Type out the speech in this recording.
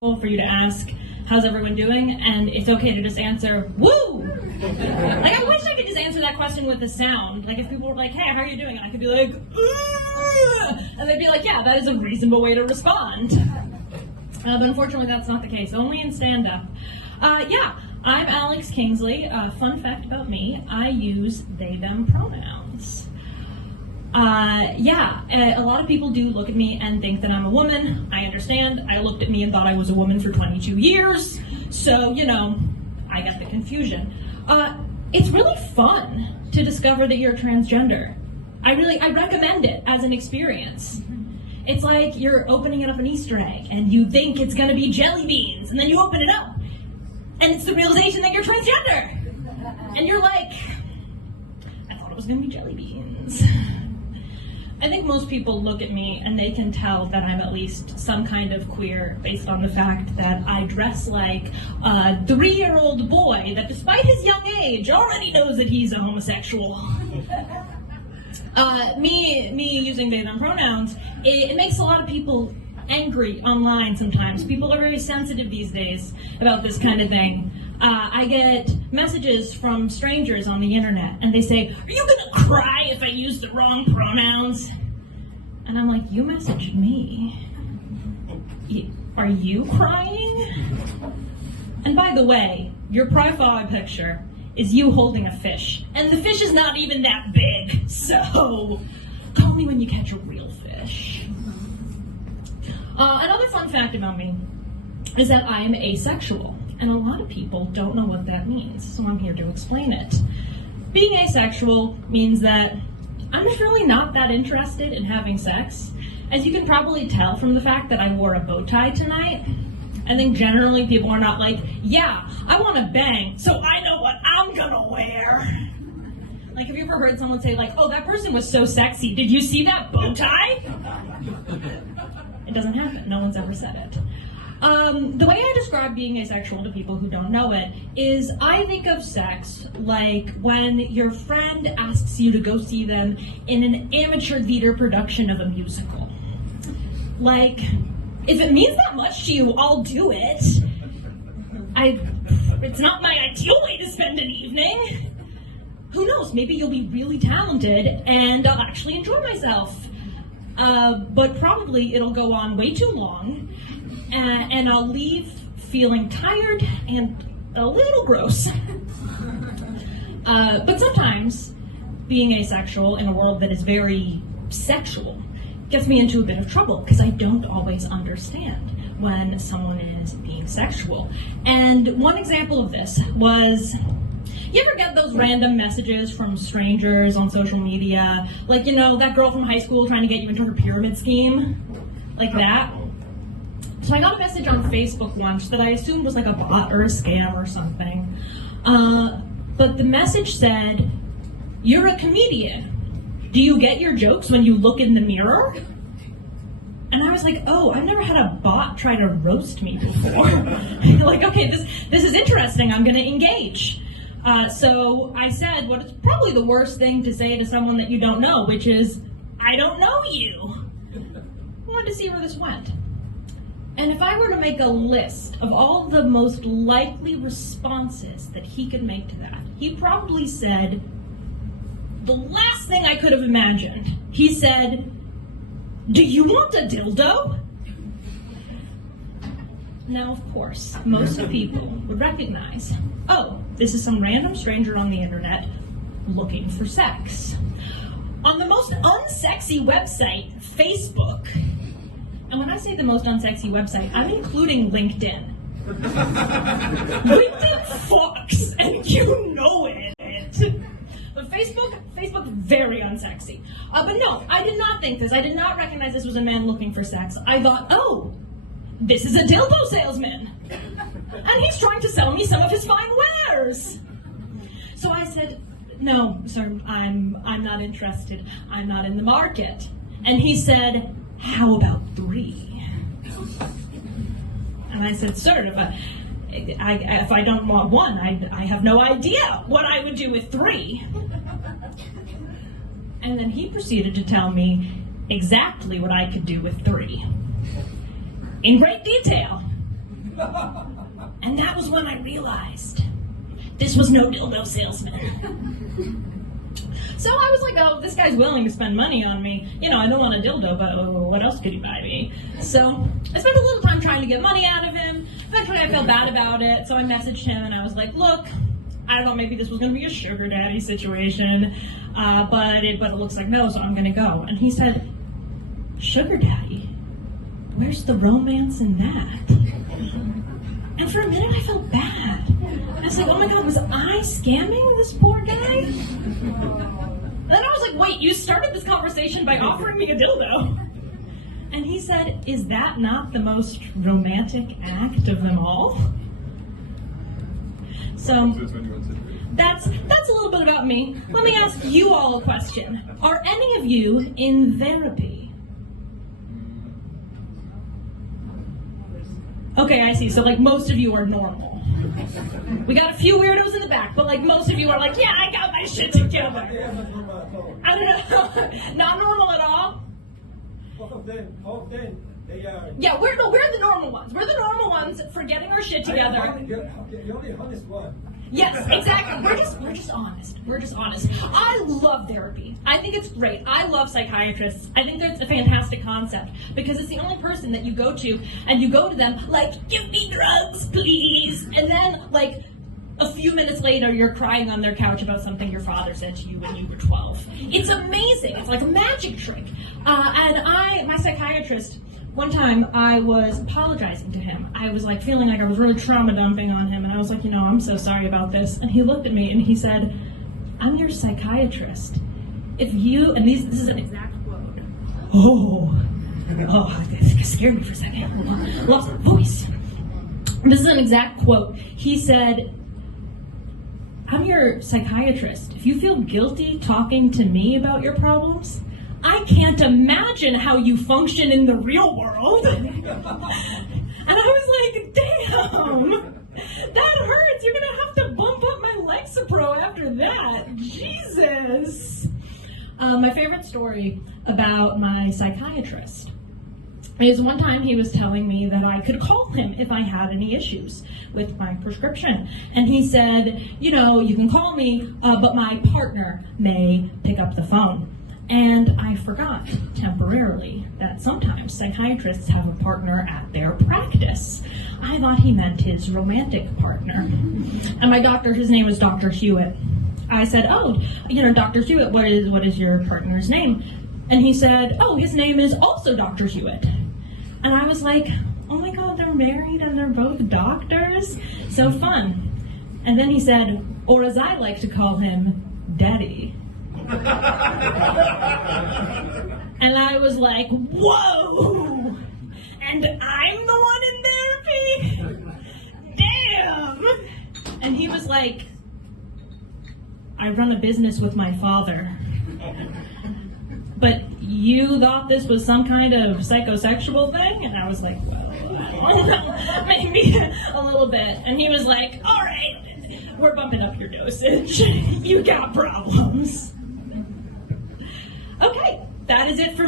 for you to ask, how's everyone doing? And it's okay to just answer, woo! Like, I wish I could just answer that question with a sound. Like, if people were like, hey, how are you doing? And I could be like, and they'd be like, yeah, that is a reasonable way to respond. But unfortunately, that's not the case, only in stand-up. Yeah, I'm Alex Kingsley. Fun fact about me, I use they, them pronouns. A lot of people do look at me and think that I'm a woman. I understand. I looked at me and thought I was a woman for 22 years. So, I get the confusion. It's really fun to discover that you're transgender. I recommend it as an experience. It's like you're opening up an Easter egg and you think it's gonna be jelly beans, and then you open it up and it's the realization that you're transgender. And you're like, I thought it was gonna be jelly beans. I think most people look at me and they can tell that I'm at least some kind of queer based on the fact that I dress like a 3-year-old boy that, despite his young age, already knows that he's a homosexual. Me using they, them pronouns, it makes a lot of people angry online sometimes. People are very sensitive these days about this kind of thing. I get messages from strangers on the internet, and they say, are you gonna cry if I use the wrong pronouns? And I'm like, you messaged me. Are you crying? And by the way, your profile picture is you holding a fish, and the fish is not even that big, so call me when you catch a real fish. Another fun fact about me is that I am asexual. And a lot of people don't know what that means, so I'm here to explain it. Being asexual means that I'm just really not that interested in having sex. As you can probably tell from the fact that I wore a bow tie tonight, I think generally people are not like, yeah, I want to bang, so I know what I'm gonna wear. Like, have you ever heard someone say, like, oh, that person was so sexy, did you see that bow tie? It doesn't happen, no one's ever said it. The way I describe being asexual to people who don't know it is I think of sex like when your friend asks you to go see them in an amateur theater production of a musical. Like, if it means that much to you, I'll do it. It's not my ideal way to spend an evening. Who knows, maybe you'll be really talented and I'll actually enjoy myself. But probably it'll go on way too long. And I'll leave feeling tired and a little gross. But sometimes being asexual in a world that is very sexual gets me into a bit of trouble because I don't always understand when someone is being sexual. And one example of this was, you ever get those random messages from strangers on social media? Like, that girl from high school trying to get you into her pyramid scheme? Like that? So I got a message on Facebook once that I assumed was like a bot or a scam or something. But the message said, you're a comedian. Do you get your jokes when you look in the mirror? And I was like, oh, I've never had a bot try to roast me before. Like, okay, this is interesting. I'm going to engage. So I said what is probably the worst thing to say to someone that you don't know, which is, I don't know you. I wanted to see where this went. And if I were to make a list of all the most likely responses that he could make to that, he probably said the last thing I could have imagined. He said, do you want a dildo? Now, of course, most people would recognize, oh, this is some random stranger on the internet looking for sex. On the most unsexy website, Facebook. And when I say the most unsexy website, I'm including LinkedIn. LinkedIn fucks, and you know it. But Facebook, very unsexy. But no, I did not think this. I did not recognize this was a man looking for sex. I thought, oh, this is a dildo salesman. And he's trying to sell me some of his fine wares. So I said, no, sir, I'm not interested. I'm not in the market. And he said, how about 3? And I said, sir, if I don't want 1, I have no idea what I would do with 3. And then he proceeded to tell me exactly what I could do with 3. In great detail. And that was when I realized this was no dildo salesman. So I was like, oh, this guy's willing to spend money on me. You know, I don't want a dildo, but what else could he buy me? So I spent a little time trying to get money out of him. Eventually I felt bad about it, so I messaged him and I was like, look, I don't know, maybe this was going to be a sugar daddy situation, but it looks like no, so I'm going to go. And he said, sugar daddy? Where's the romance in that? And for a minute I felt bad. I was like, oh my God, was I scamming this poor guy? Then I was like, wait, you started this conversation by offering me a dildo. And he said, is that not the most romantic act of them all? So that's a little bit about me. Let me ask you all a question. Are any of you in therapy? Okay, I see. So like most of you are normal. We got a few weirdos in the back, but like most of you are like, yeah, I got my shit together. I don't know. Not normal at all? Yeah, we're the normal ones. We're the normal ones for getting our shit together. You're the honest one. Yes, exactly. We're just honest. We're just honest. I love therapy. I think it's great. I love psychiatrists. I think that's a fantastic concept because it's the only person that you go to and you go to them like, give me drugs, please. And then like a few minutes later, you're crying on their couch about something your father said to you when you were 12. It's amazing. It's like a magic trick. My psychiatrist, one time I was apologizing to him. I was like feeling like I was really trauma dumping on him, and I was like, I'm so sorry about this. And he looked at me and he said, I'm your psychiatrist. If you, and this is an exact quote. Oh, it scared me for a second. Lost my voice. This is an exact quote. He said, I'm your psychiatrist. If you feel guilty talking to me about your problems, I can't imagine how you function in the real world. And I was like, damn, that hurts. You're going to have to bump up my Lexapro after that. Jesus. My favorite story about my psychiatrist is one time he was telling me that I could call him if I had any issues with my prescription. And he said, you can call me, but my partner may pick up the phone. And I forgot temporarily that sometimes psychiatrists have a partner at their practice. I thought he meant his romantic partner. And my doctor, his name was Dr. Hewitt. I said, Dr. Hewitt, what is your partner's name? And he said, his name is also Dr. Hewitt. And I was like, oh my God, they're married and they're both doctors? So fun. And then he said, or as I like to call him, Daddy. And I was like, whoa! And I'm the one in therapy? Damn! And he was like, I run a business with my father. But you thought this was some kind of psychosexual thing? And I was like, well, I don't know, maybe a little bit. And he was like, all right, we're bumping up your dosage. You got problems. Okay, that is it for me.